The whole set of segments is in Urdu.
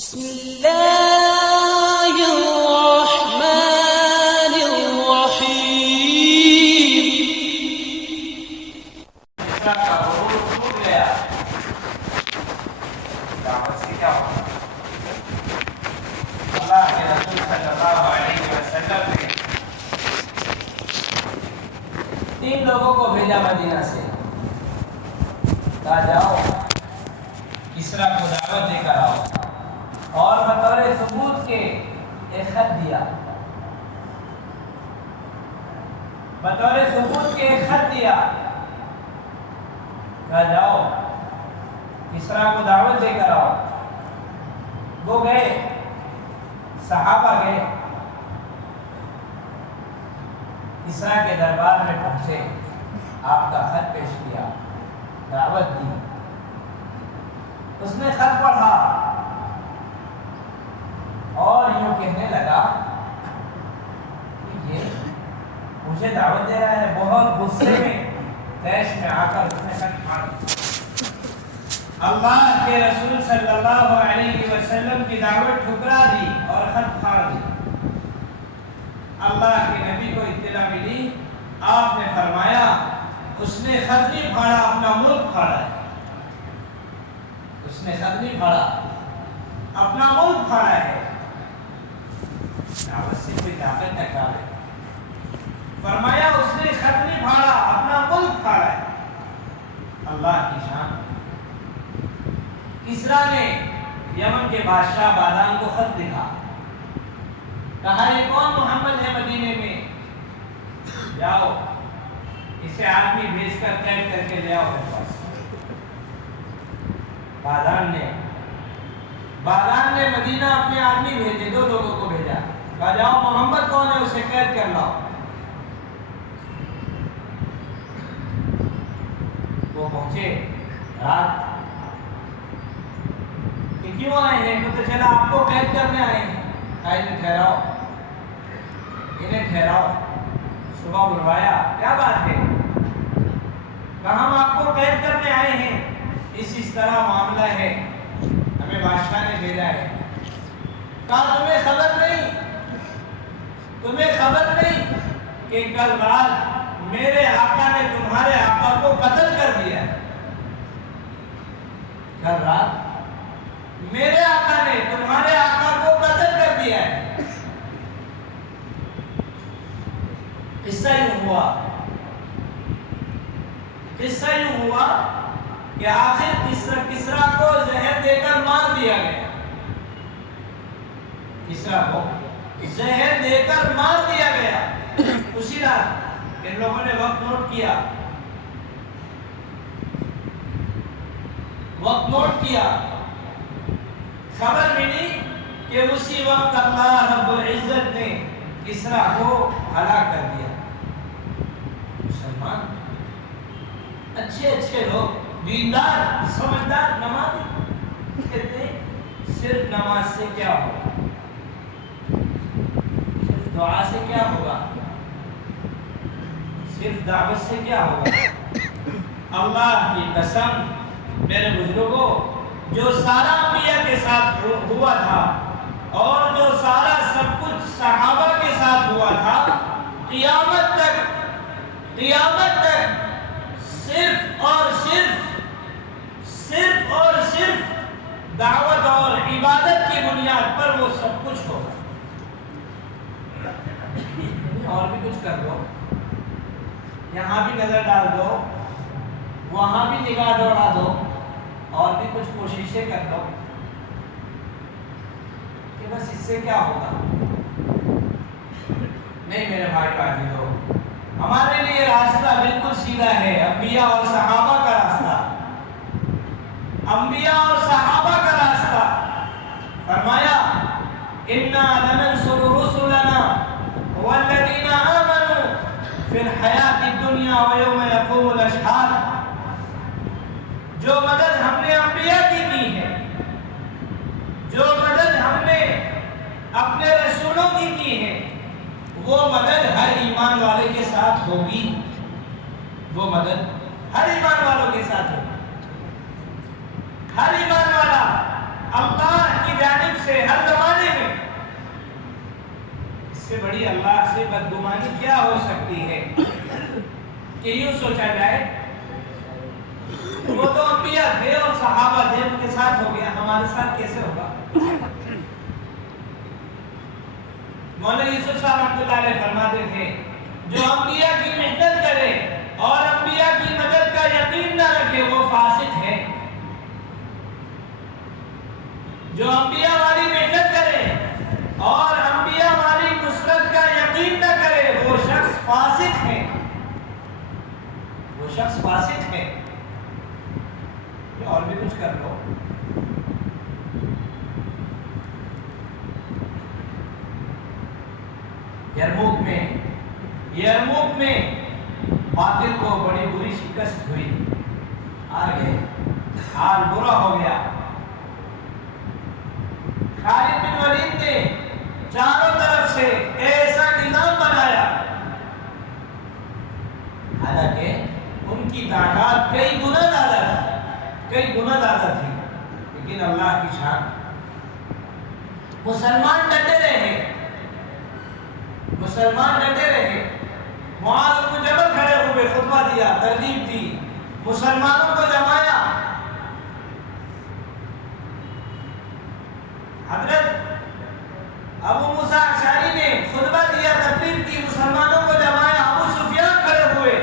بسم اللہ الرحمن الرحیم۔ کا غرور ٹوٹ گیا، دعوت سے کیا ہوگا؟ اللہ کے رسول صلی اللہ علیہ وسلم نے 3 لوگوں کو بھیجا مدینہ سے، کہا جاؤ کسریٰ کو دعوت دے کر آؤ، اور بطور ثبوت کے ایک خط دیا، بطور ثبوت کے ایک خط دیا، کہا جاؤ کسریٰ کو دعوت دے کر آؤ۔ وہ گئے، صحابہ گئے، کسریٰ کے دربار میں پہنچے، آپ کا خط پیش کیا، دعوت دی۔ اس نے خط پڑھا اور یوں کہنے لگا کہ یہ مجھے دعوت دے رہا ہے، بہت غصے میں طیش میں آ کر اس نے خط پھاڑ دیا۔ اللہ کے رسول صلی اللہ علیہ وسلم کی دعوت ٹھکرا دی اور خط پھاڑ دی۔ اللہ کے نبی کو اطلاع ملی، آپ نے فرمایا اس نے خط نہیں پھاڑا، اپنا ملک پھاڑا ہے۔ اس نے خط نہیں پھاڑا، اپنا ملک پھاڑا ہے۔ دعوت سے کوئی طاقت ٹکرا ہے، فرمایا اس نے خط نہیں پھاڑا، اپنا ملک پھاڑا ہے۔ اللہ کی شان۔ کسریٰ نے یمن کے بادشاہ بادان کو خط لکھا، کہا یہ کون محمد ہے مدینے میں، جاؤ اسے آدمی بھیج کر قید کر کے لے آؤ میرے پاس۔ بادان نے مدینہ اپنے آدمی بھیجے، 2 لوگوں کو بھیجا، کہا جاؤ محمد کون ہے اسے قید کر لاؤ۔ وہ پہنچے رات، کہ کیوں آئے ہیں؟ پتہ چلا آپ کو قید کرنے آئے ہیں۔ کہا انہیں ٹھہراؤ۔ صبح بلوایا، کیا بات ہے؟ کہا ہم آپ کو قید کرنے آئے ہیں، اس طرح معاملہ ہے، ہمیں بادشاہ نے بھیجا ہے۔ کہا تمہیں خبر نہیں کہ کل رات میرے آقا نے تمہارے آقا کو قتل کر دیا ہے؟ کل رات میرے آقا نے تمہارے آقا کو قتل کر دیا ہے۔ قصہ یوں ہوا کہ آخر کسریٰ کو زہر دے کر مار دیا گیا۔ کسریٰ کو زہر دے کر مار دیا گیا۔ اسی رات ان لوگوں نے وقت نوٹ کیا، خبر ملی کہ اسی وقت اللہ رب العزت نے کسریٰ کو ہلاک کر دیا۔ مسلمان اچھے لوگ، دیندار، سمجھدار، نمازی، کہتے صرف نماز سے کیا ہوگا، صرف دعا سے کیا ہوگا، صرف دعوت سے کیا ہوگا؟ اللہ کی قسم میرے بزرگوں، جو سارا انبیاء کے ساتھ ہوا تھا اور جو سارا سب کچھ صحابہ کے ساتھ ہوا تھا، قیامت تک صرف اور صرف دعوت اور عبادت کی بنیاد پر وہ سب کچھ ہوگا۔ اور بھی کچھ کر دو، یہاں بھی نظر ڈال دو، وہاں بھی نگاہ دوڑا دو، اور بھی کچھ کوششیں کر دو، کہ بس اس سے کیا ہوگا؟ نہیں میرے بھائی عزیزو، ہمارے لیے راستہ بالکل سیدھا ہے، انبیاء اور صحابہ کا راستہ، فرمایا اِنَّا لَنَنْصُرُ رُسُلَنَا وَالَّذِينَ آمَنُوا فِي الْحَيَاةِ الدُّنْيَا وَيَوْمَ يَقُومُ الْأَشْهَادُ۔ جو مدد ہم نے انبیاء کی ہے، جو مدد ہم نے اپنے رسولوں کی ہے، وہ مدد ہر ایمان والے کے ساتھ ہوگی، وہ مدد ہر ایمان والوں کے ساتھ ہوگی۔ ہر ایمان والا اللہ کی جانب بڑی اللہ سے بدگمانی کیا ہو سکتی ہے کہ یوں سوچا جائے وہ تو انبیاء تھے اور صحابہ تھے، ان کے ساتھ ہو گیا، ہمارے ساتھ کیسے ہوگا؟ مولانا یوسف صاحب رحمۃ اللہ علیہ فرماتے تھے جو انبیاء کی محنت کرے اور انبیاء کی مدد کا یقین نہ رکھے وہ فاسق ہے۔ جو انبیاء والی محنت کرے اور انبیاء والی نصرت کا یقین نہ کرے وہ شخص فاسق ہے، وہ شخص فاسق ہے۔ اور بھی کچھ کر لو۔ یرموک میں باطل کو بڑی بری شکست ہوئی، آگے حال برا ہو گیا۔ خالد بن ولید نے چاروں طرف سے ایسا نظام بنایا، حالانکہ ان کی طاقت کئی گنا زیادہ تھی، لیکن اللہ کی شان، مسلمان ڈٹے رہے۔ معاذ بن جبل کھڑے ہوئے، خطبہ دیا، ترغیب دی، مسلمانوں کو جمایا۔ حضرت ابو موسیٰ اشعری نے خطبہ دیا، تقریر کی، مسلمانوں کو جمایا۔ ابو سفیان کھڑے ہوئے،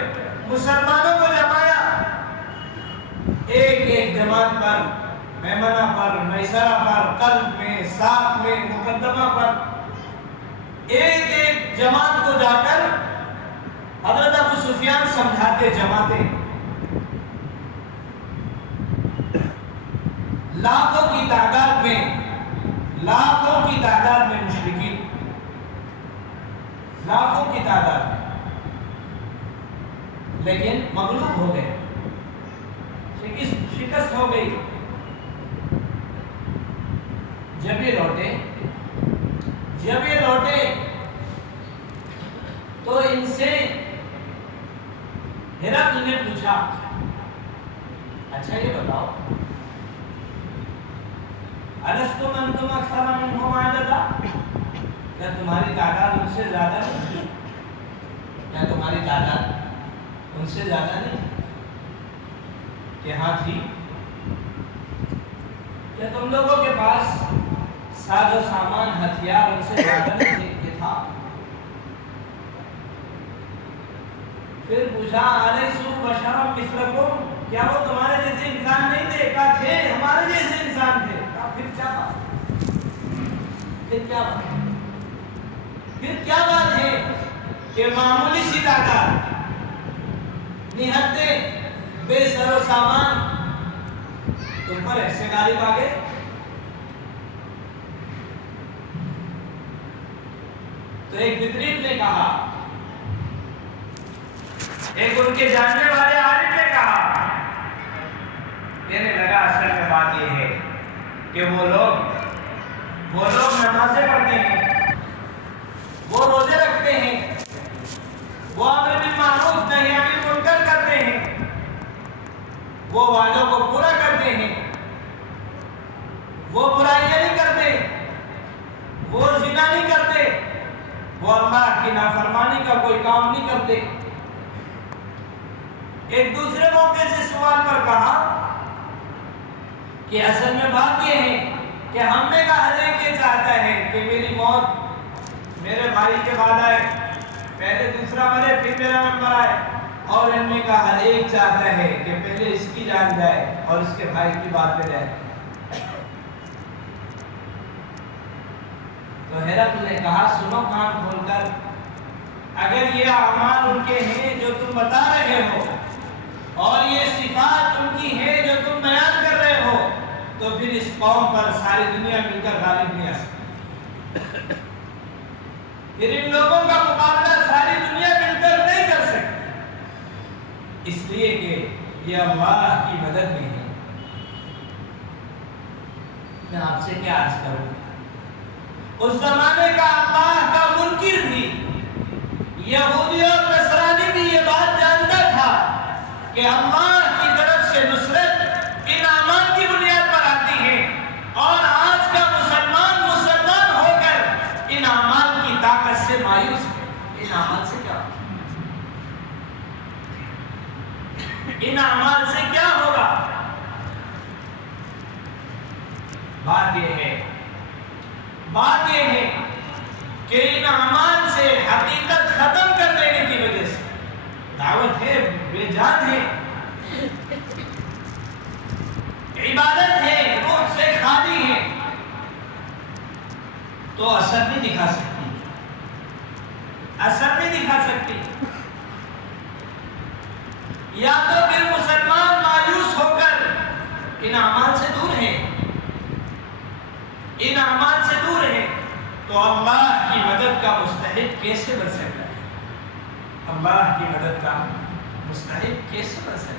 مسلمانوں کو جمایا۔ ایک جماعت پر، میمنہ پر، میسرہ پر، قلب میں، ساتھ میں، مقدمہ پر، ایک جماعت کو جا کر حضرت ابو سفیان سمجھاتے، جماتے۔ لاکھوں کی تعداد میں مشرکین، لاکھوں کی تعداد میں، لیکن مغلوب ہو گئے، شکست ہو گئی۔ جب یہ لوٹے تو ان سے ہرقل نے پوچھا، اچھا یہ بتاؤ، الستم انتم اکثر منهم عددا، کیا تمہاری تعداد ان سے زیادہ نہیں؟ کہ ہاں تھی؟ کیا تم لوگوں کے پاس ساز و سامان، ہتھیار ان سے زیادہ نہیں تھا؟ پھر پوچھا الیسوا بشرا مثلکم، کیا وہ تمہارے جیسے انسان نہیں تھے؟ کہا تھے، ہمارے جیسے انسان تھے۔ کہا پھر کیا بات ہے کہ معمولی سی تعداد، نہتے بے سر و سامان تم پر ایسے غالب آ گئے؟ تو ایک بطریق نے کہا، ایک ان کے جاننے والے عالم نے کہا، کہنے لگا اصل میں بات یہ ہے کہ وہ لوگ نمازیں پڑھتے ہیں، وہ روزے رکھتے ہیں، وہ امر بالمعروف نہی عن المنکر کرتے ہیں، وہ وعدوں کو پورا کرتے ہیں، وہ برائیاں نہیں کرتے، وہ زنا نہیں کرتے، وہ اللہ کی نافرمانی کا کوئی کام نہیں کرتے۔ ایک دوسرے موقع سے سوال پر کہا کہ اصل میں بات یہ ہے کہ ہم نے کہا ہر ایک یہ چاہتا ہے کہ میری موت میرے بھائی کے بعد آئے، پہلے دوسرا مرے پھر میرا نمبر آئے، اور ان میں کا ہر ایک چاہتا ہے کہ پہلے اس کی جان جائے اور اس کے بھائی کی بات پہ جائے۔ تو ہرقل نے کہا، سنو کان کھول کر، اگر یہ اعمال ان کے ہیں جو تم بتا رہے ہو اور یہ صفات ان کی ہے جو تم بیان کر رہے ہو، تو پھر اس قوم پر ساری دنیا مل کر غالب نہیں آ سکتی، پھر ان لوگوں کا مقابلہ ساری دنیا مل کر نہیں کر سکتی، اس لیے کہ یہ اللہ کی مدد میں ہے۔ میں آپ سے کیا عرض کروں، اس زمانے کا اللہ کا منکر بھی، یہودی اور نصرانی بھی یہ بات جانتا تھا کہ اللہ کی طرف سے نصرت انعامات کی بنیاد پر آتی ہے، اور آج کا مسلمان ہو کر انعامات کی طاقت سے مایوس بات یہ ہے کہ ان اعمال سے حقیقت ختم کر دینے کی وجہ سے دعوت ہے بے جان ہے، عبادت ہے روح سے خالی ہے، تو اثر نہیں دکھا سکتی، اثر نہیں دکھا سکتی۔ یا تو پھر مسلمان مایوس ہو کر ان اعمال سے دور ہے، ان اعمال سے دور ہے، تو اللہ کی مدد کا مستحق کیسے بن سکتا ہے؟ اللہ کی مدد کا مستحق کیسے بن سکتا ہے؟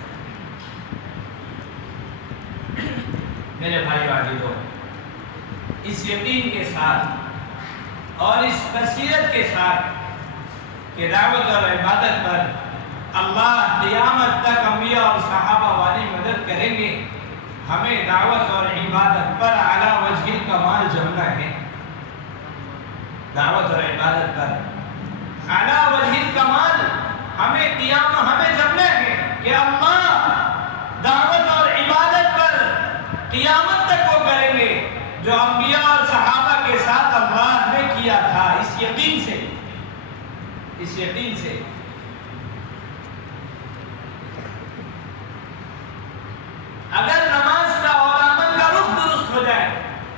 میرے بھائی عزیزو، اس یقین کے ساتھ اور اس بصیرت کے ساتھ کہ دعوت اور عبادت پر اللہ قیامت تک انبیاء اور صحابہ والی مدد کریں گے، ہمیں دعوت اور عبادت پر اعلیٰ وجہ الکمال جمنا ہے۔ دعوت اور عبادت پر اعلیٰ وجہ الکمال ہمیں جمنا ہے کہ اللہ دعوت اور عبادت پر قیامت تک وہ کریں گے جو انبیاء اور صحابہ کے ساتھ اللہ نے کیا تھا، اس یقین سے، اس یقین سے۔ اگر نماز کا اور عمل کا رخ درست ہو جائے،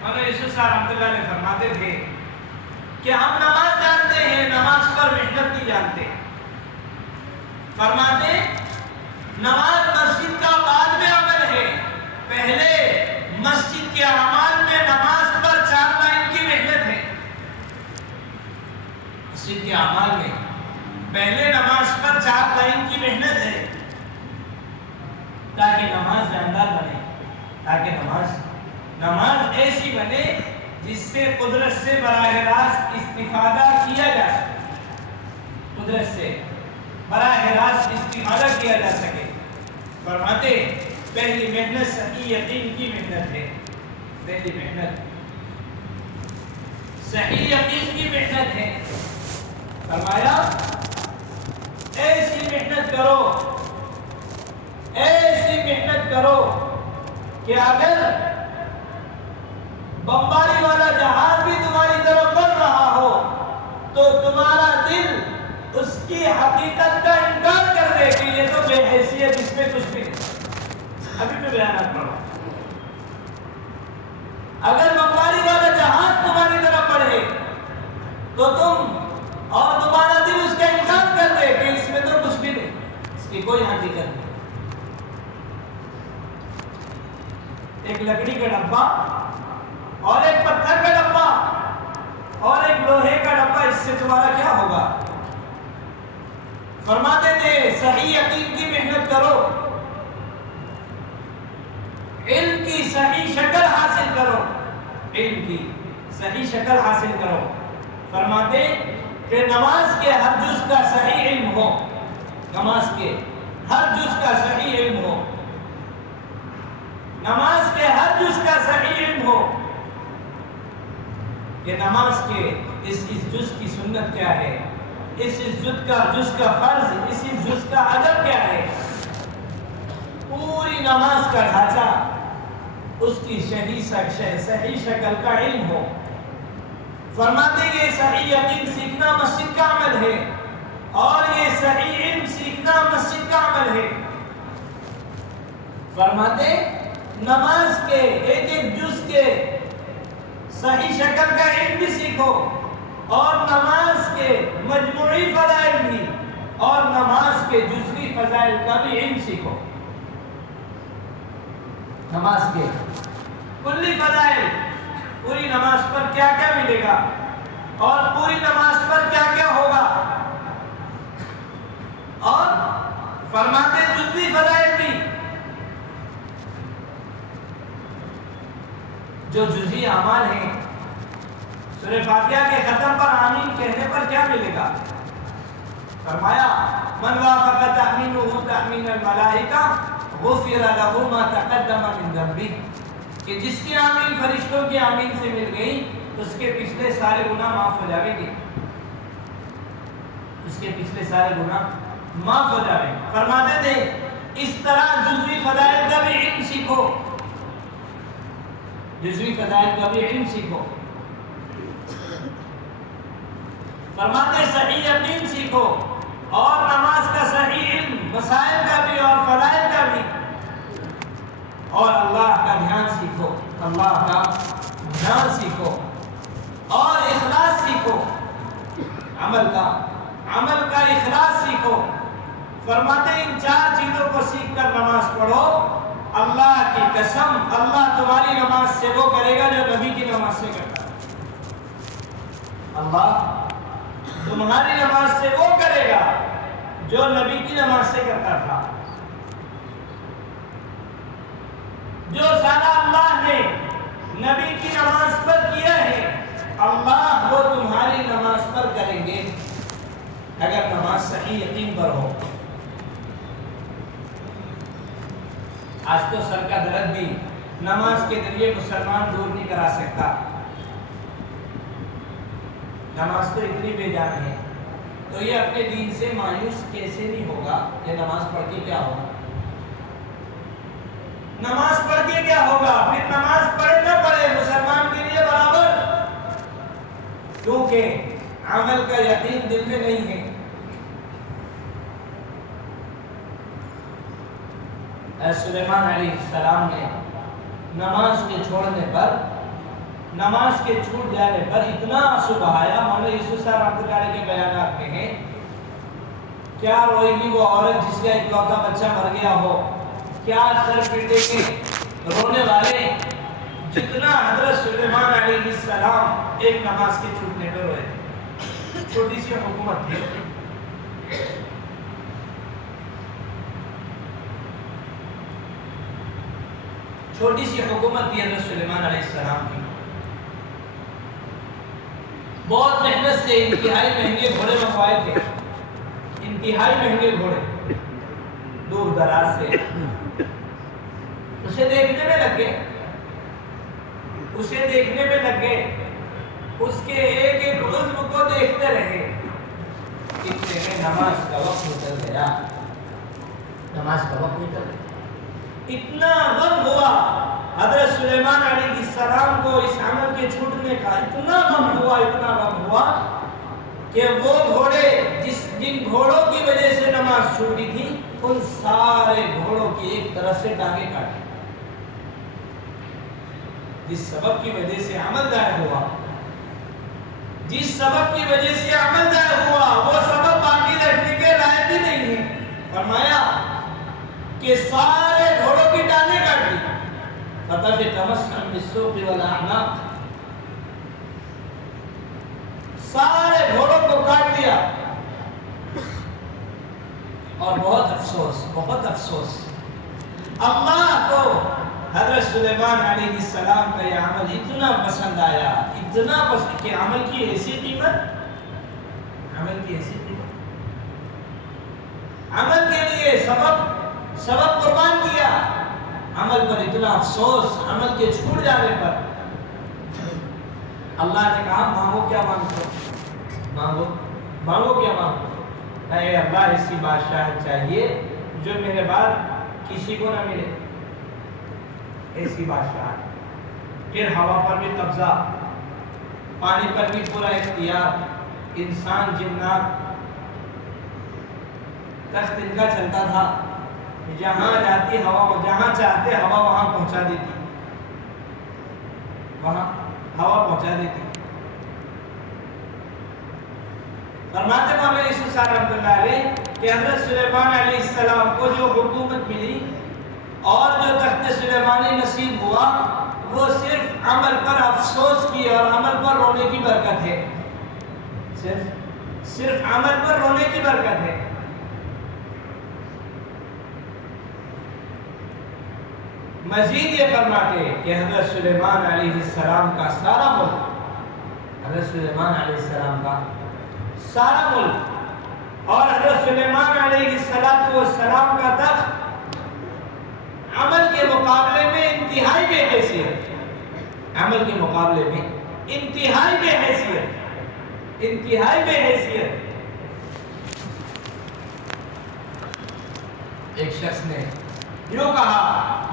مولانا یوسف صاحب رحمۃ اللہ علیہ فرماتے تھے کہ ہم نماز جانتے ہیں، نماز پر محنت نہیں جانتے۔ فرماتے نماز مسجد کا بعد میں عمل ہے، پہلے مسجد کے اعمال میں نماز پر 4 لائن کی محنت ہے۔ مسجد کے اعمال میں پہلے نماز پر 4 لائن کی محنت ہے، تاکہ نماز جاندار بنے، تاکہ نماز ایسی بنے جس سے قدرت سے براہ راست استفادہ کیا جا سکے، قدرت سے براہ راست استفادہ کیا جا سکے۔ فرماتے پہلی محنت صحیح یقین کی محنت ہے، پہلی محنت صحیح یقین کی محنت ہے۔ فرمایا ایسی محنت کرو، ایسی محنت کرو کہ اگر بمباری والا جہاز بھی تمہاری طرف بڑھ رہا ہو تو تمہارا دل اس کی حقیقت کا انکار کر دے کہ یہ تو بے حیثیت، اس میں کچھ بھی نہیں۔ ابھی میں بیانات پڑھ رہا ہوں۔ اگر بمباری والا جہاز تمہاری طرف بڑھے تو تم اور تمہارا دل اس کا انکار کر دے کہ اس میں تو کچھ بھی نہیں، اس کی کوئی حقیقت نہیں۔ ایک لکڑی کا ڈبہ اور ایک پتھر کا ڈبہ اور ایک لوہے کا ڈبہ، اس سے تمہارا کیا ہوگا؟ فرماتے تھے صحیح یقین کی محنت کرو، علم کی صحیح شکل حاصل کرو، علم کی صحیح شکل حاصل کرو۔ فرماتے کہ نماز کے ہر جز کا صحیح علم ہو، نماز کے ہر جز کا صحیح علم ہو، نماز کے ہر جز کا صحیح علم ہو کہ نماز کے اس جز کی سنت کیا ہے، اس جز کا فرض، اس جز کا ادب کیا ہے، پوری نماز کا ڈھانچہ اس کی صحیح شکل کا علم ہو۔ فرماتے ہیں یہ صحیح یقین سیکھنا مسجد کا عمل ہے اور یہ صحیح علم سیکھنا مسجد کا عمل ہے۔ فرماتے نماز کے ایک ایک جز کے صحیح شکل کا علم بھی سیکھو اور نماز کے مجموعی فضائل بھی اور نماز کے جزوی فضائل کا بھی علم سیکھو۔ نماز کے کلی فضائل، پوری نماز پر کیا کیا ملے گا اور پوری نماز پر کیا کیا ہوگا، اور فرماتے جزوی فضائل بھی، جو جزوی اعمال ہیں۔ سورہ فاتحہ کے ختم پر آمین کہنے پر کیا ملے گا؟ فرمایا من وافق تأمینہ تأمین الملائکہ غفر لہ ما تقدم من ذنبہ، کہ جس کی آمین فرشتوں کی آمین سے مل گئی اس کے پچھلے سارے گناہ معاف ہو جائیں گے، اس کے پچھلے سارے گناہ معاف ہو جائیں گے۔ فرماتے تھے اس طرح جزوی فضائل کا بھی علم سیکھو، جزوی فضائل کا بھی علم سیکھو۔ فرماتے صحیح یقین سیکھو اور نماز کا صحیح علم، مسائل کا بھی اور فرائض کا بھی، اور اللہ کا دھیان سیکھو، اللہ کا دھیان سیکھو اور اخلاص سیکھو، عمل کا اخلاص سیکھو۔ فرماتے ان 4 چیزوں کو سیکھ کر نماز پڑھو، اللہ کی قسم اللہ تمہاری نماز سے وہ کرے گا جو نبی کی نماز سے کرتا ہے۔ اللہ تمہاری نماز سے وہ کرے گا جو نبی کی نماز سے کرتا تھا۔ جو سارا اللہ نے نبی کی نماز پر کیا ہے، اللہ وہ تمہاری نماز پر کریں گے اگر نماز صحیح یقین پر ہو۔ آج تو سر کا درد بھی نماز کے ذریعے مسلمان دور نہیں کرا سکتا۔ نماز تو اتنی بے جان ہے، تو یہ اپنے دین سے مایوس کیسے نہیں ہوگا کہ نماز پڑھ کے کیا ہوگا؟ نماز پڑھ کے کیا ہوگا؟ پھر نماز پڑھے نہ پڑھے مسلمان کے لیے برابر، کیونکہ عمل کا یقین دل میں نہیں ہے۔ سلیمان علیہ السلام نے نماز کے چھوڑنے پر، نماز کے چھوٹ جانے پر اتنا آنسو بہایا۔ مولانا یوسف صاحب رحمۃ اللہ علیہ کے بیانات میں ہیں، کیا روئے گی وہ عورت جس کا اکلوتا بچہ مر گیا ہو، کیا سر پیٹے کے رونے والے جتنا حضرت سلیمان علیہ السلام ایک نماز کے چھوٹنے پر روئے تھے۔ چھوٹی سی حکومت تھی، چھوٹی سی حکومت تھی حضرت سلیمان علیہ السلام کی۔ بہت محنت سے انتہائی مہنگے گھوڑے منگوائے تھے، انتہائی مہنگے گھوڑے دور دراز سے۔ اسے دیکھنے میں لگ گئے، اسے دیکھنے میں لگ گئے، اس کے ایک ایک عضو کو دیکھتے رہے۔ اتنے میں نماز کا وقت نکل گیا، نماز کا وقت نکل گیا۔ اتنا غم ہوا حضرت سلیمان علیہ السلام کو اس عمل کے چھوٹنے کا، اتنا غم ہوا، اتنا غم ہوا کہ وہ گھوڑے جن گھوڑوں کی وجہ سے نماز چھوٹی تھی، ان سارے گھوڑوں کی ایک طرف سے ٹانگیں کاٹی۔ جس سبب کی وجہ سے عمل ضائع ہوا، جس سبب کی وجہ سے عمل ضائع ہوا، وہ سبب باقی رکھنے کے لائق ہی نہیں ہے۔ فرمایا کہ سارے گھوڑوں کی ٹانگیں کاٹ دی۔ فَطَفِقَ مَسْحًا بِالسُّوقِ وَالْأَعْنَاقِ، سارے گھوڑوں کو کاٹ دیا۔ اور بہت افسوس، بہت افسوس، اللہ کو حضرت سلیمان علیہ السلام کا یہ عمل اتنا پسند آیا، اتنا پسند کہ عمل کی ایسی قیمت، عمل کی ایسی قیمت، عمل کے لیے سبب قربان کیا، عمل پر اتنا افسوس، عمل کے چھوٹ جانے پر۔ اللہ نے کہا مانگو کیا مانگو، مانگو کیا مانگو۔ اے اللہ ایسی بادشاہت چاہیے جو میرے بعد کسی کو نہ ملے، ایسی بادشاہت۔ پھر ہوا پر بھی قبضہ، پانی پر بھی پورا اختیار، انسان جنات، تخت ان کا چلتا تھا، جہاں جاتی ہوا، جہاں چاہتے ہوا وہاں پہنچا دیتی، وہاں ہوا پہنچا دیتی۔ فرماتے مولانا یوسف صاحب رحمۃ اللہ علیہ کہ حضرت سلیمان علیہ السلام کو جو حکومت ملی اور جو تخت سلیمانی نصیب ہوا، وہ صرف عمل پر افسوس کی اور عمل پر رونے کی برکت ہے، صرف عمل پر رونے کی برکت ہے۔ مزید یہ فرماتے کہ حضرت سلیمان علیہ السلام کا سارا ملک، حضرت سلیمان علیہ السلام کا سارا ملک اور حضرت سلیمان علیہ السلام کا تخت عمل کے مقابلے میں انتہائی بے حیثیت، عمل کے مقابلے میں انتہائی بے حیثیت، انتہائی بے حیثیت۔ ایک شخص نے یوں کہا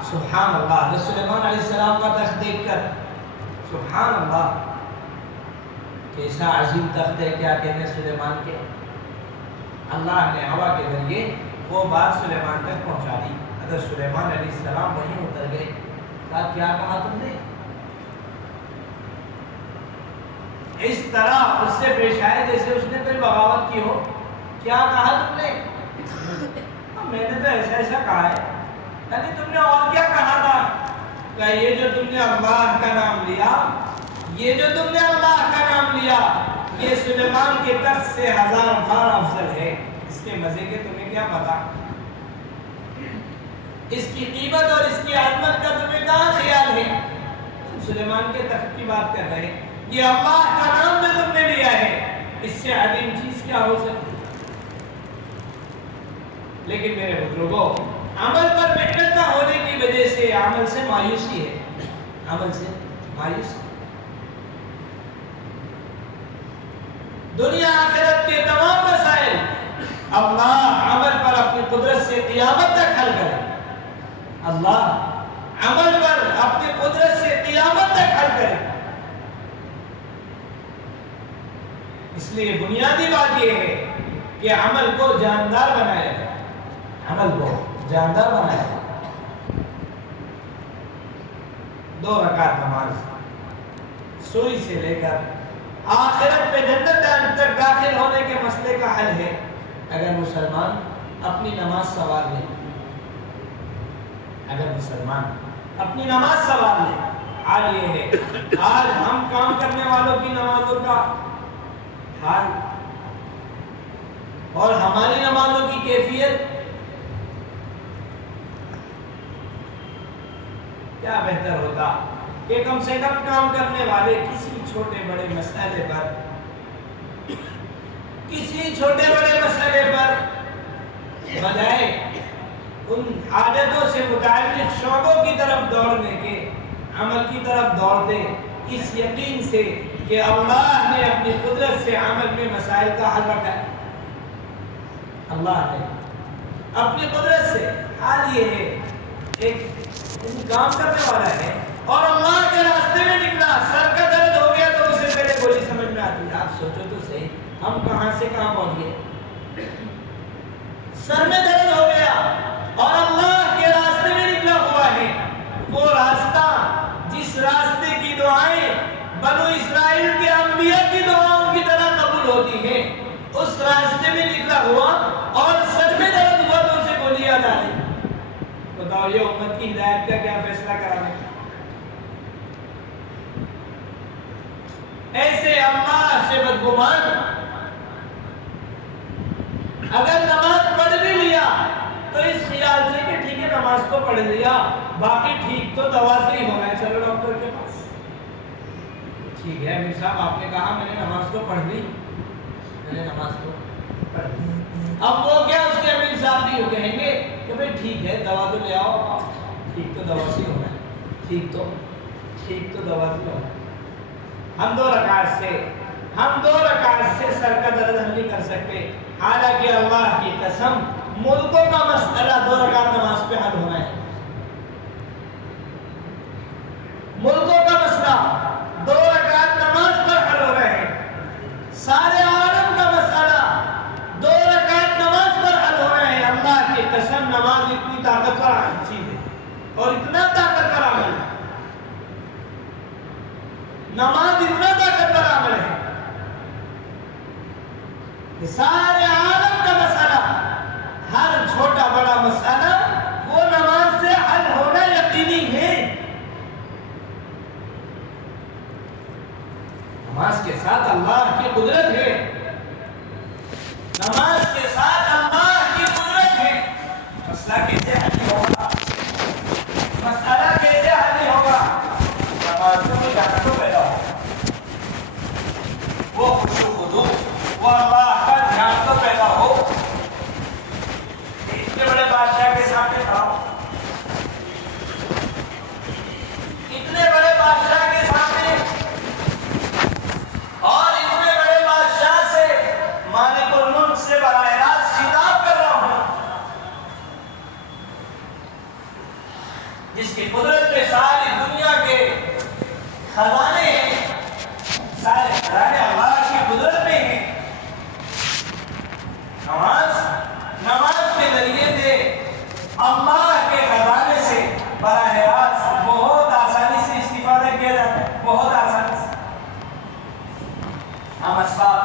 سبحان اللہ، حضرت سلیمان علیہ السلام کا تخت دیکھ کر، سبحان اللہ، کیسا عظیم تخت ہے، کیا کہنے سلیمان کے. اللہ نے ہوا کے ذریعے وہ بات سلیمان تک پہنچا دی. حضرت سلیمان علیہ السلام وہیں اتر گئے. کہا کیا کہا تم نے؟ اس طرح اس سے پیش آئے جیسے اس نے کوئی بغاوت کی ہو. کیا کہا تم نے؟ میں نے تو ایسا ایسا کہا ہے. یعنی تم نے اور کیا کہا تھا؟ کہ یہ جو تم نے اللہ کا نام لیا، یہ جو تم نے اللہ کا نام لیا، یہ سلیمان کے تخت سے 1000 بار افضل ہے. اس کے مزے کے تمہیں کیا پتا؟ اس کی قیمت اور اس کی عظمت کا تمہیں کہاں خیال ہے؟ تم سلیمان کے تخت کی بات کر رہے ہیں. یہ اللہ کا نام جو تم نے لیا ہے، اس سے عظیم چیز کیا ہو سکتی؟ لیکن میرے بزرگوں، عمل پر محنت نہ ہونے کی وجہ سے عمل سے مایوسی ہے. عمل سے مایوسی. دنیا آخرت کے تمام مسائل اللہ عمل پر اپنی قدرت سے قیامت تک حل کرے. اللہ عمل پر اپنی قدرت سے قیامت تک حل کرے. اس لیے بنیادی بات یہ ہے کہ عمل کو جاندار بنایا جائے. عمل کو جاندار بنایا جائے. 2 رکعت نماز سوئی سے لے کر آخرت میں جنت تک داخل ہونے کے مسئلے کا حل ہے. اگر مسلمان اپنی نماز سوار لے، اگر مسلمان اپنی نماز سوار لے. حال یہ ہے آج ہم کام کرنے والوں کی نمازوں کا حال اور ہماری نمازوں کی کیفیت کیا بہتر ہوتا کہ کم سے کم کام کرنے والے کسی چھوٹے بڑے مسئلے پر بجائے ان عادتوں سے متعلق شعبوں کی طرف دوڑنے کے عمل کی طرف دوڑ دے، اس یقین سے کہ اللہ نے اپنی قدرت سے عمل میں مسائل کا حل رکھا ہے. اللہ نے اپنی قدرت سے. حال یہ ہے ایک کام کرنے والا ہے اور اللہ کے راستے میں نکلا، سر کا درد ہو گیا تو اسے پہلے گولی سمجھ میں آتی ہے. آپ سوچو تو صحیح، ہم کہاں سے کہاں پہنچ گئے. سر میں درد ہو گیا اور اللہ کے راستے میں نکلا ہوا ہے. وہ راستہ جس راستے کی دعائیں بنو اسرائیل کے انبیاء کی دعاؤں کی طرح قبول ہوتی ہیں، اس راستے میں نکلا ہوا اور سر میں درد ہوا تو اسے گولی یاد آ رہی. بتاؤ یہ امت کی ہدایت کا کیا فیصلہ کرانے؟ ایسے اللہ سے بدگمان اگر نماز پڑھ بھی لیا تو اس خیال سے کہ ٹھیک ہے نماز تو پڑھ لیا، باقی ٹھیک تو دوا سے ہی ہونا ہے، چلو ڈاکٹر کے پاس. ٹھیک ہے امیر صاحب آپ نے کہا میں نے نماز تو پڑھ لی، میں نے نماز تو پڑھ لی. اب وہ کیا اس کے امیر صاحب بھی کہیں گے کہ بھئی ٹھیک ہے دوا تو لے آؤ، ٹھیک تو دوا سے ہونا ہے، ٹھیک تو دوا سے ہونا ہے. ہم 2 رکعت سے سر کا درد ہم نہیں کر سکتے. حالانکہ اللہ کی قسم ملکوں کا مسئلہ 2 رکعت نماز پہ حل ہونا ہے. ملکوں کا مسئلہ 2 رکعت نماز پر حل ہو رہے ہیں. سارے عالم کا مسئلہ 2 رکعت نماز پر حل ہو رہے ہیں. اللہ کی قسم نماز اتنی طاقتور چیز ہے اور اتنا طاقتور عمل ہے. نماز اتنا طاقتور عمل ہے کہ سارے عالم کا مسئلہ، ہر چھوٹا بڑا مسئلہ وہ نماز سے حل ہونا یقینی ہے. نماز کے ساتھ اللہ کی قدرت ہے. نماز کے ساتھ اللہ کی قدرت ہے. مسئلہ کیسے حل ہوگا؟ مسئلہ کیسے حل ہوگا؟ نماز میں جانا تو پیدا ہوگا. وہ خشوع و خضوع، وہ اللہ کا دھیان تو پیدا ہو. اتنے بڑے بادشاہ کے سامنے کھڑا ہو، اتنے بڑے بادشاہ کے سامنے اور اتنے بڑے بادشاہ سے مالک الملک سے براہ راست خطاب کر رہا ہوں، جس کی قدرت میں ساری دنیا کے خزانے ہیں. سارے خزانے اللہ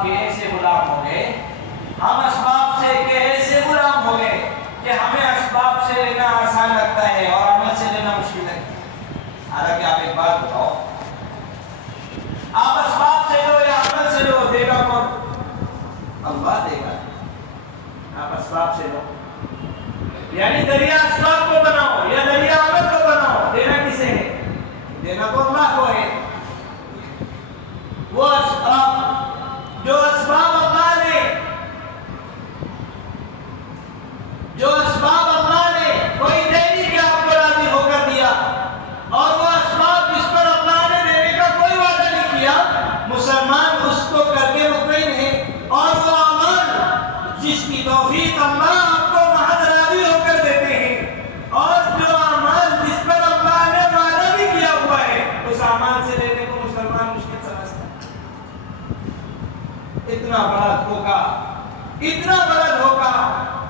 اسباب کے ایسے غلام ہو گئے، ہم اسباب سے کے ایسے غلام ہو گئے کہ ہمیں اسباب سے لینا آسان لگتا ہے اور عمل سے لینا مشکل ہے۔ حالانکہ آپ ایک بات بتاؤ، آپ اسباب سے لو یا عمل سے لو، دے گا کون؟ اللہ دے گا۔ آپ اسباب سے لو، یعنی دریا اسباب کو بناؤ یا دریا عمل کو بناؤ، دینا کسے ہے؟ دینا تو اللہ کو ہے۔ وہ اسباب جو اسباب اللہ نے کوئی دے نہیں کہ آپ کو راضی ہو کر دیا، اور وہ اسباب جس پر اللہ نے دینے کا کوئی وعدہ نہیں کیا، مسلمان اس کو کر کے مطمئن ہے، اور وہ عمل جس کی توفیق اللہ آپ کو محض راضی ہو کر دیتے ہیں، اور جو عمل جس پر اللہ نے وعدہ بھی کیا ہوا ہے، اس عمل سے لینے کو مسلمان مشکل سمجھتا ہے۔ اتنا بڑا دھوکہ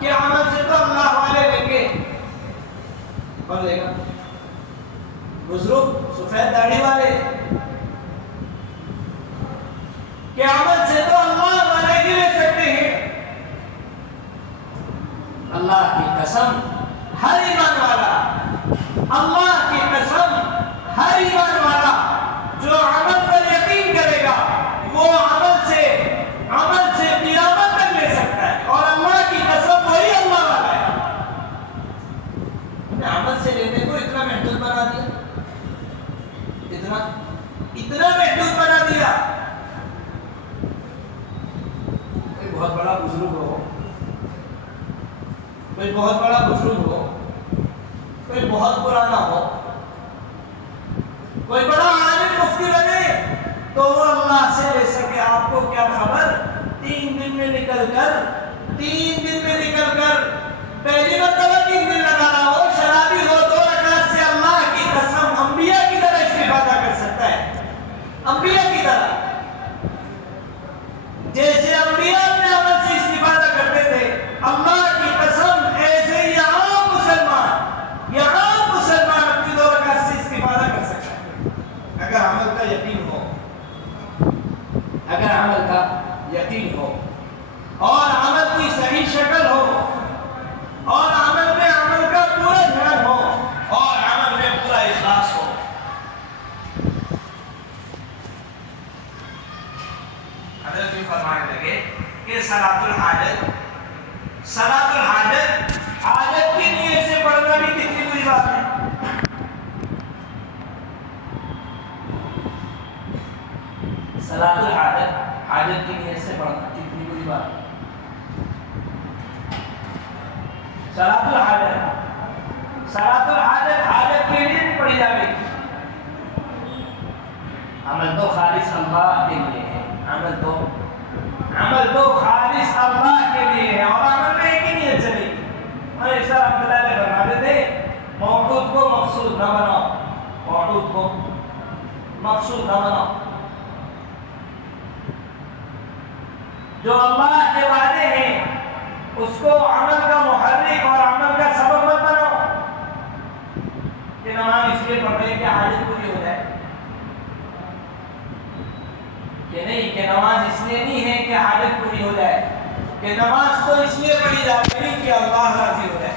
کہ عمل سے تو اللہ والے لیں گے، کون لے گا؟ بزرگ سفید داڑھی والے، کہ عمل سے تو اللہ والے ہی لے سکتے ہیں۔ اللہ کی قسم ہر ایمان والا، اللہ کی قسم ہر ایمان والا جو عمل پر یقین کرے گا وہ عمل سے قیامت تک لے سکتا ہے، اور اللہ کی قسم وہی اللہ والا ہے۔ عمل سے لینے کو اتنا محدود بنا دیا، اتنا محدود بنا دیا۔ کوئی بہت بڑا بزرگ ہو، کوئی بہت بڑا بزرگ ہو، کوئی بہت پرانا ہو، کوئی بڑا عالم مفتی بنے تو وہ اللہ سے لے سکے۔ آپ کو کیا خبر، 3 دن میں نکل کر پہلی مرتبہ 3 دن لگا رہا ہو، شرابی ہو، 2 رکعت سے اللہ کی قسم انبیاء کی طرح استفادہ کر سکتا ہے، انبیاء کی طرح، جیسے انبیاء اپنے عمل سے استفادہ کرتے تھے، اللہ کی قسم ایسے ہی عام مسلمان اپنی 2 رکعت سے استفادہ کر سکتا ہے، اگر عمل کا یقین ہو، اور عمل کی صحیح شکل ہو، اور عمل میں عمل کا پورا دھیان ہو، اور عمل میں پورا اخلاص ہو۔ حضرت بھی فرمانے لگے کہ صلاۃ الحاجت حاجت کی نیت سے پڑھنا بھی کتنی بری بات ہے۔ صلاۃ الحاجت حاجت کی نیت سے پڑھنا کتنی بری بات ہے۔ صلاۃ الحاجت حاجت کے لیے نہیں پڑھی جائے گی، عمل تو خالص اللہ کے لیے ہے، عمل تو خالص اللہ کے لیے ہے، اور عمل میں ایک ہی نیت چلے گی۔ ایسا رحمۃ اللہ علیہ فرماتے تھے، موجود کو مقصود نہ بناؤ، جو اللہ کے وعدے ہیں اس کو عمل کا محرک اور عمل کا سبب مت بناؤ، کہ نماز اس لیے پڑھ رہے کہ حاجت پوری ہو جائے، کہ نہیں، کہ نماز اس لیے نہیں ہے کہ حاجت پوری ہو جائے، کہ نماز تو اس لیے پڑھی جاتی ہے کہ اللہ راضی ہو جائے۔